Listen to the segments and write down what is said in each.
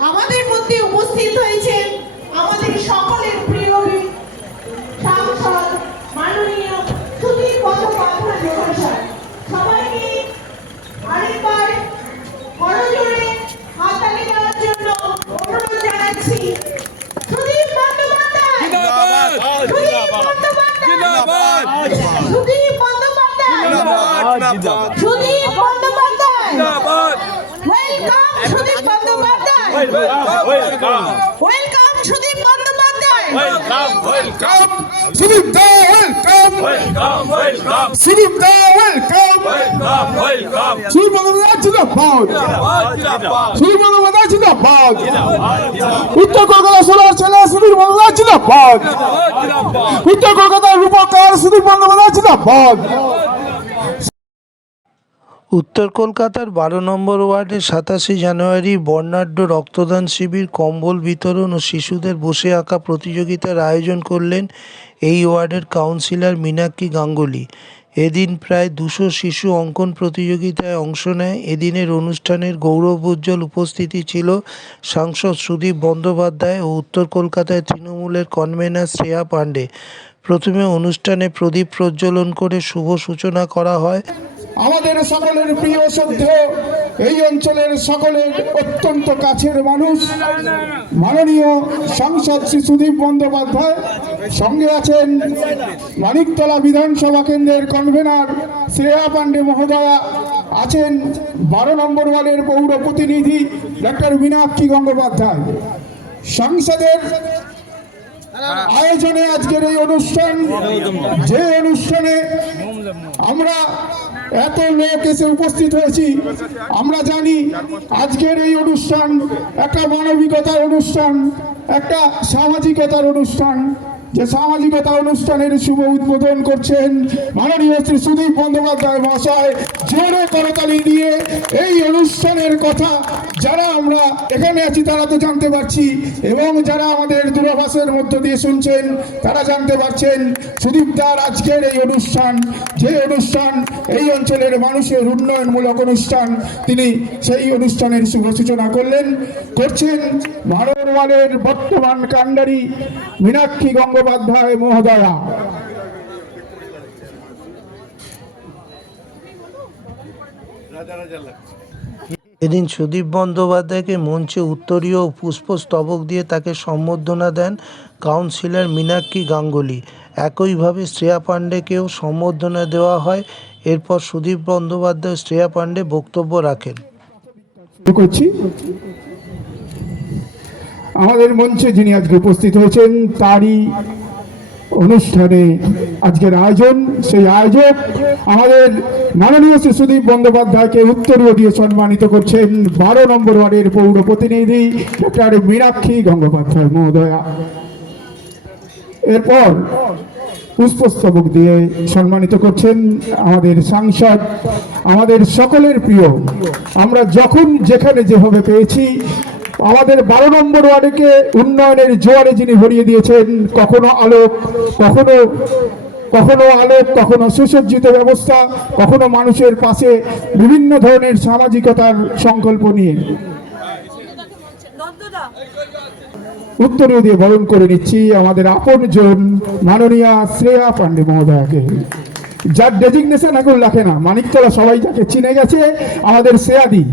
আমাদের মধ্যে উপস্থিত হয়েছেন আমাদের সকলের প্রিয় সাংসদ মাননীয় সুধীর বন্দ্যোপাধ্যায় মহাশয়। সবাইকে আরেকবার হাততালি দেওয়ার জন্য অনুরোধ জানাচ্ছি। Sudhir Bandyopadhyay! Sudhir Bandyopadhyay! Sudhir Bandyopadhyay welcome Sudip Bandyopadhyay welcome Sudip Bandyopadhyay Sulim da welcome. Sulim da welcome. Sulim Bangladesh জিন্দাবাদ সুধীর বন্দ্যোপাধ্যায় জিন্দাবাদ উত্তর কলকাতা সোলার ছেলে সুধীর বন্দ্যোপাধ্যায় কলকাতার রূপকার সুধীর বন্দ্যোপাধ্যায় জিন্দাবাদ উত্তর কলকাতার বারো নম্বর ওয়ার্ডে সাতাশে জানুয়ারি বর্ণাঢ্য রক্তদান শিবির, কম্বল বিতরণ ও শিশুদের বসে আঁকা প্রতিযোগিতার আয়োজন করলেন এই ওয়ার্ডের কাউন্সিলর মীনাক্ষী গাঙ্গুলি। এদিন প্রায় দুশো শিশু অঙ্কন প্রতিযোগিতায় অংশ নেয়। এদিনের অনুষ্ঠানের গৌরবোজ্জ্বল উপস্থিতি ছিল সাংসদ সুদীপ বন্দ্যোপাধ্যায় ও উত্তর কলকাতায় তৃণমূলের কনভেনার শ্রেয়া পাণ্ডে। প্রথমে অনুষ্ঠানে প্রদীপ প্রজ্বলন করে শুভ সূচনা করা হয়। আমাদের সকলের প্রিয় শ্রদ্ধেয় এই অঞ্চলের সকলের অত্যন্ত কাছের মানুষ। মাননীয় সাংসদ শ্রী সুদীপ বন্দ্যোপাধ্যায়, সঙ্গে আছেন মানিকতলা বিধানসভা কেন্দ্রের কনভেনার শ্রেয়া পাণ্ডে মহোদয়া, আছেন বারো নম্বর ওয়ার্ডের পৌর প্রতিনিধি ডক্টর মীনাক্ষী গঙ্গোপাধ্যায়। সংসদের আয়োজনে আজকের এই অনুষ্ঠান, যে অনুষ্ঠানে আমরা এত লোক এসে উপস্থিত হয়েছি। আমরা জানি আজকের এই অনুষ্ঠান একটা মানবিকতার অনুষ্ঠান, একটা সামাজিকতার অনুষ্ঠান। যে সামাজিকতা অনুষ্ঠানের শুভ উদ্বোধন করছেন মাননীয় শ্রী সুদীপ বন্দ্যোপাধ্যায় মহাশয়, জোরে করতালি দিয়ে এই অনুষ্ঠানের কথা যারা আমরা এখানে আছি তারা তো জানতে পারছি এবং যারা আমাদের দূরভাষের মধ্য দিয়ে শুনছেন তারা জানতে পারছেন। সুদীপ দার আজকের এই অনুষ্ঠান, যে অনুষ্ঠান, এই অঞ্চলের মানুষের উন্নয়নমূলক অনুষ্ঠান, তিনি সেই অনুষ্ঠানের শুভ সূচনা করলেন। করছেন মানবানের বর্তমান কাণ্ডারি, মীনাক্ষী গঙ্গোপাধ্যায় মহোদয়া। এদিন সুদীপ বন্দ্যোপাধ্যায়কে মঞ্চে উত্তরীয় পুষ্পস্তবক দিয়ে তাকে সম্বর্ধনা দেন কাউন্সিলর মীনাক্ষী গাঙ্গুলি। একইভাবে শ্রেয়া পাণ্ডেকেও সম্বর্ধনা দেওয়া হয়। এরপর সুদীপ বন্দ্যোপাধ্যায় শ্রেয়া পাণ্ডে বক্তব্য রাখেন। করছি। আমাদের মঞ্চে যিনি আজকে উপস্থিত হয়েছেন, তারই অনুষ্ঠানে আজকের আয়োজন। সেই আয়োজক আমাদের মাননীয় শ্রী সুদীপ বন্দ্যোপাধ্যায়কে উত্তরীয় দিয়ে সম্মানিত করছেন। বারো নম্বর ওয়ার্ডের পৌর প্রতিনিধি ডক্টর মীনাক্ষী গঙ্গোপাধ্যায় মহোদয়া। এরপর পুষ্পস্তবক দিয়ে সম্মানিত করছেন আমাদের সাংসদ, আমাদের সকলের প্রিয়, আমরা যখন যেখানে যেভাবে পেয়েছি আমাদের বারো নম্বর ওয়ার্ডকে উন্নয়নের জোয়ারে যিনি ভরিয়ে দিয়েছেন, কখনো আলোক, কখনো কখনো আলোক, কখনো সুসজ্জিত ব্যবস্থা, কখনো মানুষের পাশে বিভিন্ন ধরনের সামাজিকতার সংকল্প নিয়ে। উত্তরীয় দিয়ে বরণ করে নিচ্ছি আমাদের আপনজন মাননীয়া শ্রেয়া পাণ্ডে মহোদয়াকে। যার ডেজিগনেশন এখন রাখে না, মানিকতলা সবাই যাকে চিনে গেছে, আমাদের শ্রেয়াদি।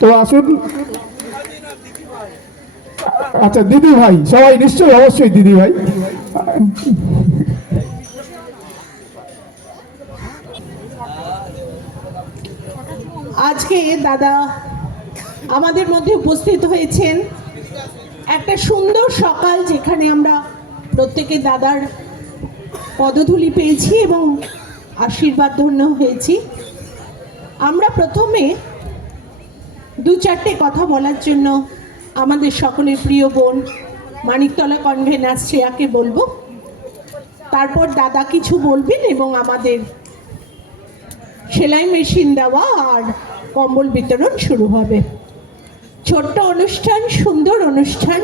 তো আসুন। আচ্ছা দিদি ভাই, সবাই নিশ্চয়ই অবশ্যই দিদি ভাই। আজকে দাদা আমাদের মধ্যে উপস্থিত হয়েছেন একটা সুন্দর সকাল যেখানে আমরা প্রত্যেকে দাদার পদধূলি পেয়েছি এবং আশীর্বাদ ধন্য হয়েছি। আমরা প্রথমে দু চারটে কথা বলার জন্য আমাদের সকলের প্রিয় বোন মানিকতলা কনভেনার শ্রেয়াকে বলব। তারপর দাদা কিছু বলবেন এবং আমাদের সেলাই মেশিন দেওয়া আর কম্বল বিতরণ শুরু হবে। ছোট্ট অনুষ্ঠান, সুন্দর অনুষ্ঠান,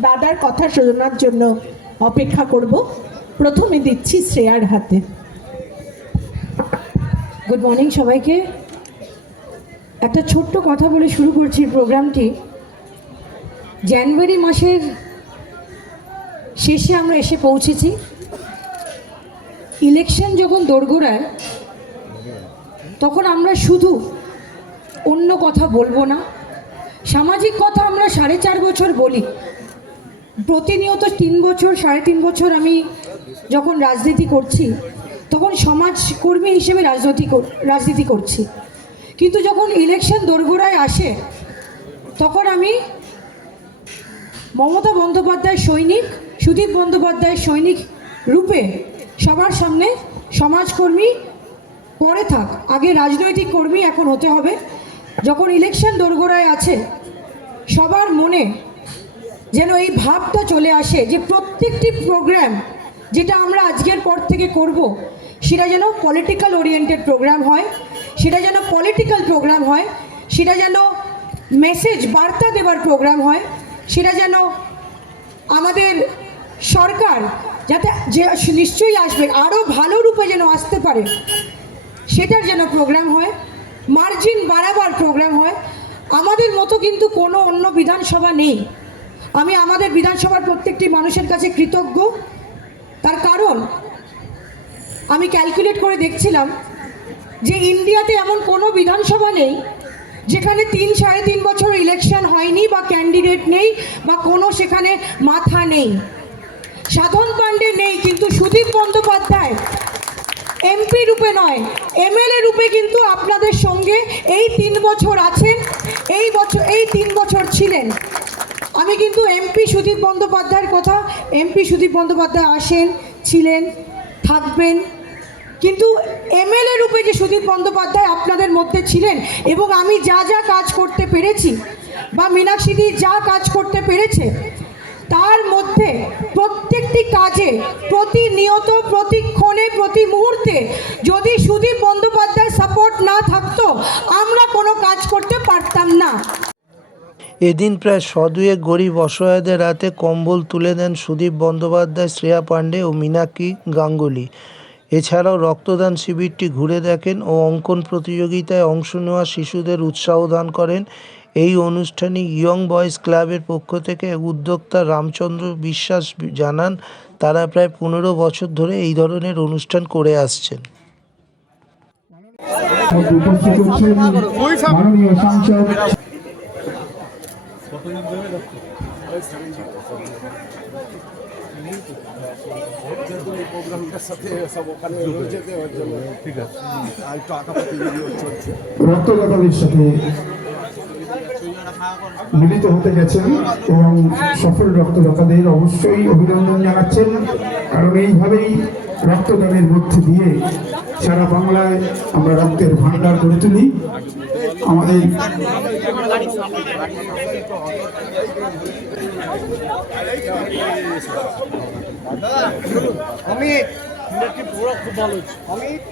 দাদার কথা শোনার জন্য অপেক্ষা করব। প্রথমে দিচ্ছি শ্রেয়ার হাতে। গুড মর্নিং সবাইকে। একটা ছোট্ট কথা বলে শুরু করছি প্রোগ্রামটি। জানুয়ারি মাসের শেষে আমরা এসে পৌঁছেছি। ইলেকশন যখন দোরগোড়ায়, তখন আমরা শুধু অন্য কথা বলব না। সামাজিক কথা আমরা সাড়ে চার বছর বলি। প্রতিনিয়ত তিন বছর, সাড়ে তিন বছর আমি যখন রাজনীতি করছি, তখন সমাজকর্মী হিসেবে রাজনীতি রাজনীতি করছি। কিন্তু যখন ইলেকশন দোরগোড়ায় আসে, তখন আমি মমতা বন্দ্যোপাধ্যায় সৈনিক, সুদীপ বন্দ্যোপাধ্যায় সৈনিক রূপে সবার সামনে সমাজকর্মী পরে থাক। আগে রাজনৈতিক কর্মী, এখন হতে হবে। যখন ইলেকশন দোরগোড়ায় আছে, সবার মনে যেন এই ভাবটা চলে আসে যে প্রত্যেকটি প্রোগ্রাম যেটা আমরা আজকের পর থেকে করব, সেটা যেন পলিটিক্যাল ওরিয়েন্টেড প্রোগ্রাম হয়। সেটা যেন পলিটিক্যাল প্রোগ্রাম হয়, সেটা যেন মেসেজ বার্তা দেওয়ার প্রোগ্রাম হয়, সেটা যেন আমাদের সরকার যাতে যে নিশ্চয়ই আসবে আরও ভালো রূপে যেন আসতে পারে, সেটার যেন প্রোগ্রাম হয় মার্জিন বাড়াবার প্রোগ্রাম হয়। আমাদের মতো কিন্তু কোনো অন্য বিধানসভা নেই। আমি আমাদের বিধানসভার প্রত্যেকটি মানুষের কাছে কৃতজ্ঞ। তার কারণ আমি ক্যালকুলেট করে দেখছিলাম যে ইন্ডিয়াতে এমন কোনো বিধানসভা নেই যেখানে তিন সাড়ে তিন বছর ইলেকশন হয়নি বা ক্যান্ডিডেট নেই বা কোনো সেখানে মাথা নেই। সাধন পাণ্ডে নেই, কিন্তু সুদীপ বন্দ্যোপাধ্যায় এমপি রূপে নয় এমএলএ রূপে কিন্তু আপনাদের সঙ্গে এই তিন বছর আছেন, এই বছর, এই তিন বছর ছিলেন। আমি কিন্তু এমপি সুদীপ বন্দ্যোপাধ্যায়ের কথা এমপি সুদীপ বন্দ্যোপাধ্যায় আসেন, ছিলেন, থাকবেন কিন্তু এমএলএ রূপে যে সুদীপ বন্দ্যোপাধ্যায় আপনাদের মধ্যে ছিলেন এবং আমি যা যা কাজ করতে পেরেছি বা মীনাক্ষীদি যা কাজ করতে পেরেছে, তার মধ্যে প্রত্যেকটি কাজে প্রতিনিয়ত, প্রতিক্ষণে প্রতি মুহূর্তে যদি সুদীপ বন্দ্যোপাধ্যায় সাপোর্ট না থাকতো, আমরা কোনো কাজ করতে পারতাম না। এদিন প্রায় সদুয়ে গরিব অসহায়দের হাতে কম্বল তুলে দেন সুদীপ বন্দ্যোপাধ্যায়, শ্রেয়া পাণ্ডে ও মীনাক্ষী গাঙ্গুলি। এছাড়াও রক্তদান শিবিরটি ঘুরে দেখেন ও অঙ্কন প্রতিযোগিতায় অংশ নেওয়া শিশুদের উৎসাহ দান করেন। এই অনুষ্ঠানে ইয়ং বয়েজ ক্লাবের পক্ষ থেকে উদ্যোক্তা রামচন্দ্র বিশ্বাস জানান, তারা প্রায় পনেরো বছর ধরে এই ধরনের অনুষ্ঠান করে আসছেন। সাংসদ রক্তদাতাদের সাথে মিলিত হতে গেছেন এবং সফল রক্তদাতাদের অবশ্যই অভিনন্দন জানাচ্ছেন কারণ এইভাবেই রক্তদানের মধ্যে দিয়ে সারা বাংলায় আমরা রক্তের ভাণ্ডার করে তুলি। আমাদের অমিত পুরো খুব ভালো অমিত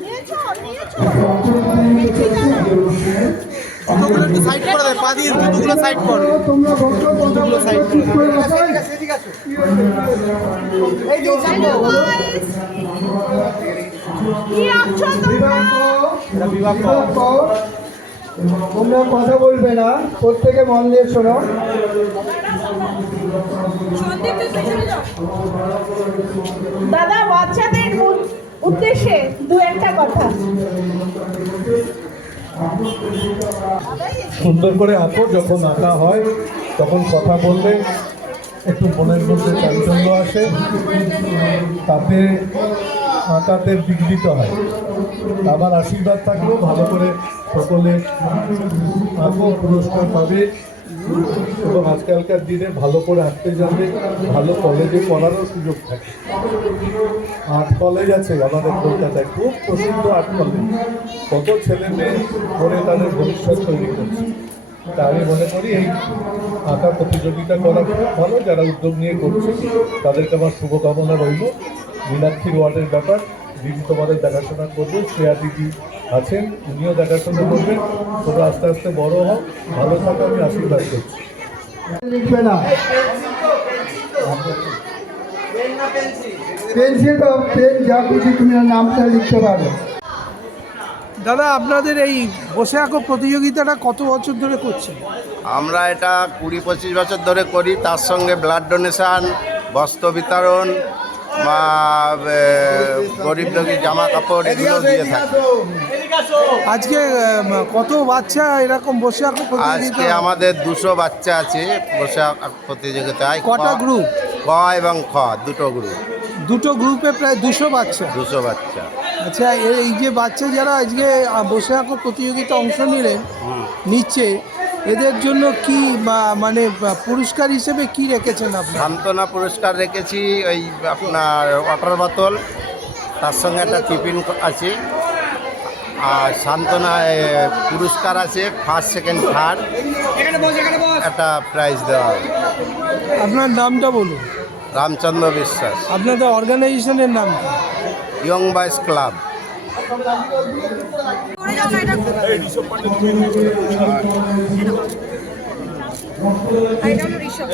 নিয়েছ নিয়েছ সাইড করে দে পা দিয়ে জুতোগুলো সাইড কর। তোমরা জুতোগুলো সাইড করে এই যে সাইড তোমরা? কথা বলবে না প্রত্যেকে মন দিয়ে শোনো। দাদা বাচ্চাদের উদ- উদ্দেশ্যে দু একটা কথা। সুন্দর করে আঁকো, যখন আঁকা হয়, তখন কথা বললে একটু মনের মধ্যে চাঞ্চল্য আসে, তাতে আঁকাতে বিঘ্নিত হয়। আবার আশীর্বাদ থাকলেও ভালো করে সকলে আঁকো, পুরস্কার পাবে। এবং আজকালকার দিনে ভালো করে আঁকতে যাবে ভালো কলেজে পড়ারও সুযোগ থাকে। আর্ট কলেজ আছে আমাদের কলকাতায়, খুব প্রসিদ্ধ আর্ট কলেজ কত ছেলে মেয়ে পড়ে তাদের ভবিষ্যৎ তৈরি করছে। তা আমি মনে করি এই আঁকা প্রতিযোগিতা করা খুব ভালো, যারা উদ্যোগ নিয়ে করছে, তাদেরকে আমার শুভকামনা রইল। মীনাক্ষীর ওয়ার্ডের ব্যাপার, দিদি তোমাদের দেখাশোনা করবে, শ্রেয়া দিদি আছেন উনিও দেখাশোনা করবেন। তোমরা আস্তে আস্তে বড় হও ভালো থাকো আমি আশীর্বাদ করছি। পেন্সিল বা পেন যা খুশি তুমি নামটা লিখতে পারো দাদা আপনাদের এই বসে আঁকো প্রতিযোগিতাটা কত বছর ধরে করছেন? আমরা এটা কুড়ি পঁচিশ বছর ধরে করি তার সঙ্গে ব্লাড ডোনেশন বস্ত্র বিতরণ বা গরিব লোকের জামা কাপড় এগুলো দিয়ে থাকি। আজকে কত বাচ্চা এরকম বসে আঁকো আজকে আমাদের দুশো বাচ্চা আছে বসে আঁকা প্রতিযোগিতায়। কটা গ্রুপ? ক এবং খ দুটো গ্রুপ দুটো গ্রুপে প্রায় দুশো বাচ্চা। দুশো বাচ্চা। আচ্ছা এই যে বাচ্চা যারা আজকে বসে আঁকো প্রতিযোগিতা অংশ নিলেন নিচ্ছে এদের জন্য কি মানে পুরস্কার হিসেবে কি রেখেছেন আপনার? সান্ত্বনা পুরস্কার রেখেছি ওই আপনার ওয়াটার বোতল তার সঙ্গে একটা টিফিন আছে। আর সান্ত্বনা পুরস্কার আছে ফার্স্ট সেকেন্ড থার্ড একটা প্রাইজ দেওয়া হবে। আপনার নামটা বলুন। রামচন্দ্র বিশ্বাস। আপনাদের অর্গানাইজেশনের নাম। কি ইয়ং বয়েস ক্লাব আর এটা হলো ঋষভ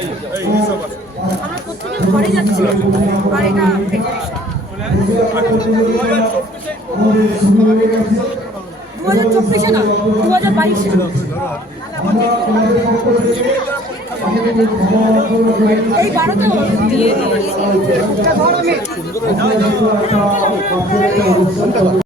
আমরা প্রত্যেকে ঘরে যাচ্ছি আর এটা দু হাজার চব্বিশে না দু হাজার বাইশে। এই বারোতে দিয়ে দিয়ে